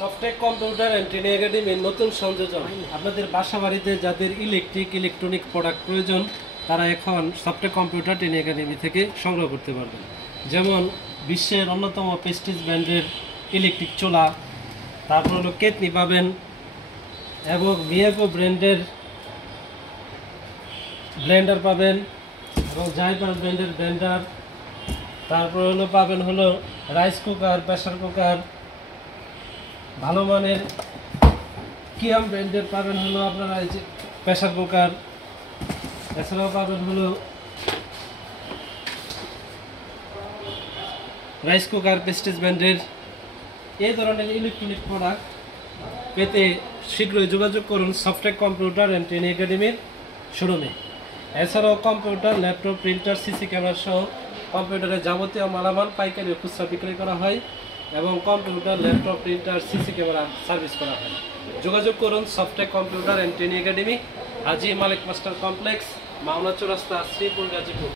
Softech computer and training একাডেমির নতুন সংযোজন। আপনাদের বাসা বাড়িতে যাদের ইলেকট্রনিক প্রোডাক্ট প্রয়োজন তারা এখন সফটেক কম্পিউটার ট্রেনিং একাডেমি থেকে সংগ্রহ করতে পারবেন। যেমন বিশ্বের অন্যতম প্রেস্টিজ ব্র্যান্ডের ইলেকট্রিক চুলা, তারপর হলো কেতনি পাবেন, এবং ভিএফও ব্র্যান্ডের ব্লেন্ডার পাবেন, এবং জাইপার ব্র্যান্ডের ব্লেন্ডার, তারপর হলো পাবেন হলো রাইস কুকার, প্রেসার কুকার, ভালো মানের কিয়াম ব্র্যান্ডের পাবেন হলো আপনারা এই যে প্রেসার কুকার, এছাড়াও পাবেন হলো রাইস কুকার প্রেস্টিজ ব্র্যান্ডের। এই ধরনের ইলেকট্রনিক প্রোডাক্ট পেতে শীঘ্রই যোগাযোগ করুন সফটেক কম্পিউটার অ্যান্ড ট্রেনিং একাডেমির শোরুমে। এছাড়াও computer, laptop, printer, CC camera সহ কম্পিউটারের যাবতীয় মালামাল পাইকারি ও খুচরা বিক্রয় করা হয় এবং computer, laptop, printer, CC camera service করা হয়। যোগাযোগ করুন Softech computer and training academy, Haji Malik master complex, Mawna Chowrasta, Sreepur, Gazipur.